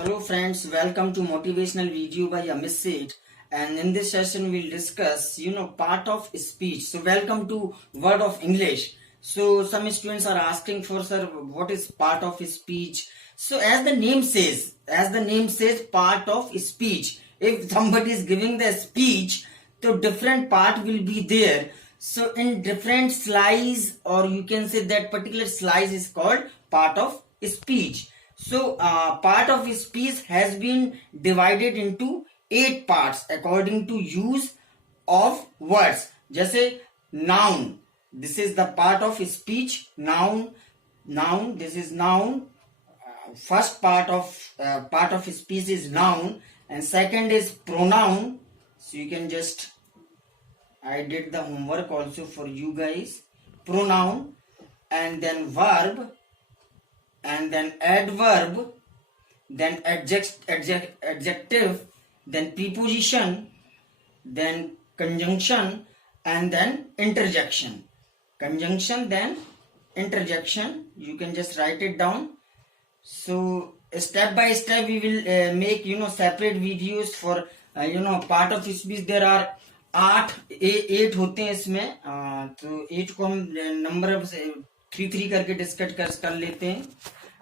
Hello friends, welcome to motivational video by Amit Seth. And in this session we'll discuss, part of speech. So welcome to Word of English. So some students are asking for, sir, what is part of speech? So as the name says part of speech. If somebody is giving the speech, the different part will be there. So in different slice, or you can say that particular slice is called part of speech. So part of speech has been divided into 8 parts according to use of words. जैसे noun, this is the part of speech. Noun, this is noun. First part of speech is noun, and second is pronoun. So you can just, I did the homework also for you guys. Pronoun, and then verb, and then adverb, then adjective, then preposition, then conjunction, and then interjection. Conjunction, then interjection. You can just write it down. So step by step we will make separate videos for part of speech. There are 8 होते हैं इसमें, तो 8 को हम number 3 करके discuss कर लेते हैं.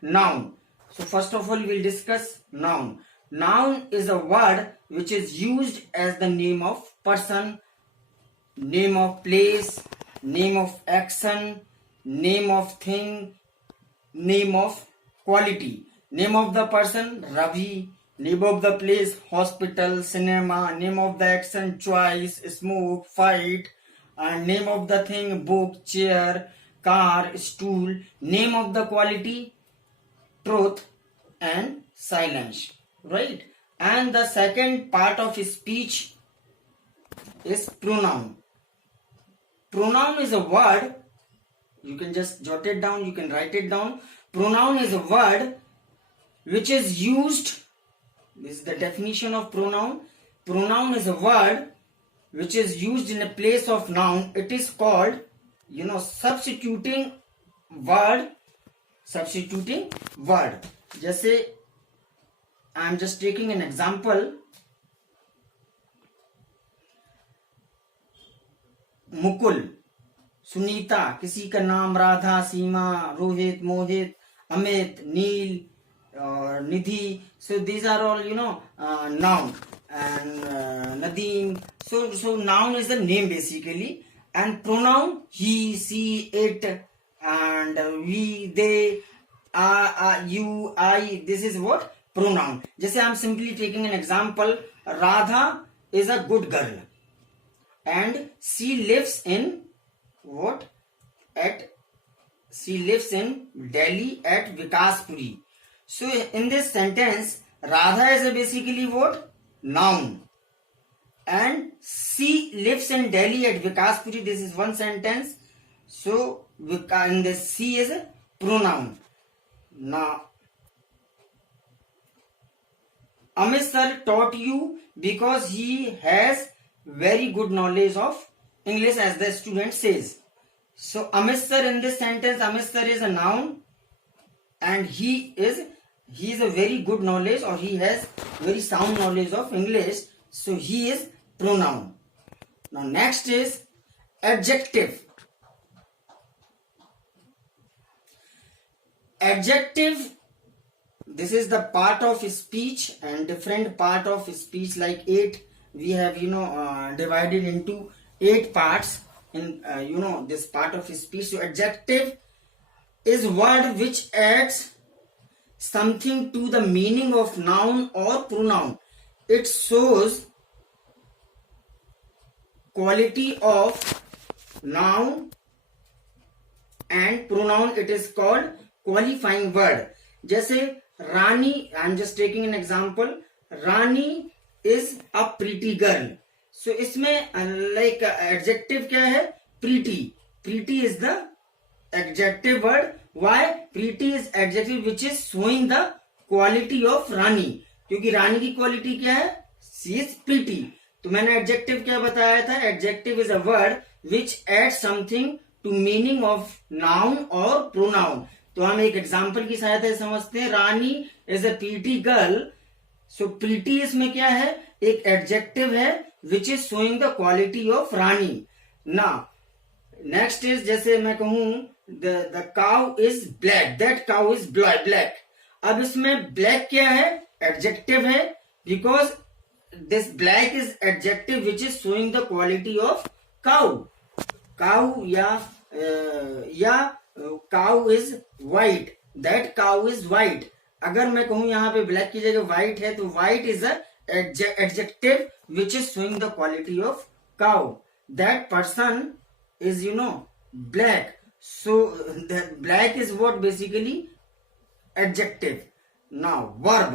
Noun. So first of all we'll discuss noun. Noun is a word which is used as the name of person, name of place, name of action, name of thing, name of quality. Name of the person, Ravi. Name of the place, hospital, cinema. Name of the action, choice, smoke, fight. And name of the thing, book, chair, car, stool. Name of the quality, truth and silence. Right? And the second part of speech is pronoun. Pronoun is a word. You can just jot it down. You can write it down. Pronoun is a word which is used. This is the definition of pronoun. Pronoun is a word which is used in a place of noun. It is called, substituting word. जैसे I am just taking an example. Mukul, Sunita, किसी का नाम, राधा, सीमा, रोहित, मोहित, अमित, नील, निधि. So these are all noun. And Nadeem. So noun is the name basically, and pronoun he, she, it, and we, they, you, I. This is what pronoun. जैसे I am simply taking an example. Radha is a good girl, and she lives in what? She lives in Delhi at Vikaspuri. So in this sentence, Radha is basically what? Noun. And she lives in Delhi at Vikaspuri. This is one sentence. So in this she is a pronoun. Now, Amit sir taught you because he has very good knowledge of English, as the student says. So Amit sir, in this sentence, Amit sir is a noun, and he is a very good knowledge, or he has very sound knowledge of English. So he is pronoun. Now next is adjective. Adjective, this is the part of speech, and different part of speech, like 8 we have divided into 8 parts in this part of speech. So adjective is word which adds something to the meaning of noun or pronoun. It shows quality of noun and pronoun. It is called qualifying word. जैसे Rani, I am just taking an example. Rani is a pretty girl. So इसमें like adjective क्या है? Pretty. Pretty is the adjective word. Why? Pretty is adjective which is showing the quality of Rani. क्योंकि रानी की quality क्या है? She is pretty. तो मैंने adjective क्या बताया था? Adjective is a word which adds something to meaning of noun or pronoun. तो हम एक एग्जाम्पल की सहायता से समझते हैं। Rani is a pretty girl. So pretty इसमें क्या है, एक एडजेक्टिव है which is showing the quality of Rani. ना नेक्स्ट इज, जैसे मैं कहूं the cow is black, that cow is black. अब इसमें ब्लैक क्या है, एडजेक्टिव है, because this black is adjective which is showing the quality of cow. Cow या cow is white, that cow is white. अगर मैं कहूं यहाँ पे ब्लैक की जगह व्हाइट है, तो white is a adjective which is showing the quality of cow. That person is black. So the black is what, basically adjective. Now verb.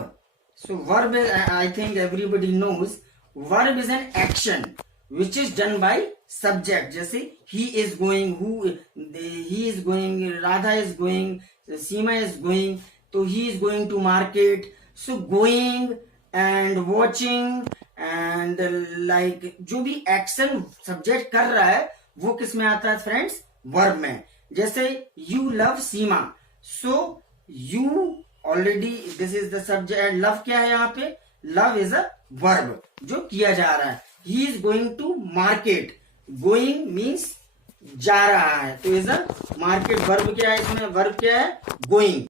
So verb, I think everybody knows, verb is an action which is done by subject. जैसे he is going, he is going, Radha is going, Seema is going, तो he is going to market. So going and watching and like जो भी action subject कर रहा है वो किस में आता है फ्रेंड्स, वर्ब में। जैसे you love Seema, so you already this is the subject. Love क्या है यहाँ पे, लव इज अ वर्ब जो किया जा रहा है। He is going to market, going means जा रहा है, तो इज अ मार्केट। वर्ब क्या है इसमें, वर्ब क्या है, गोइंग।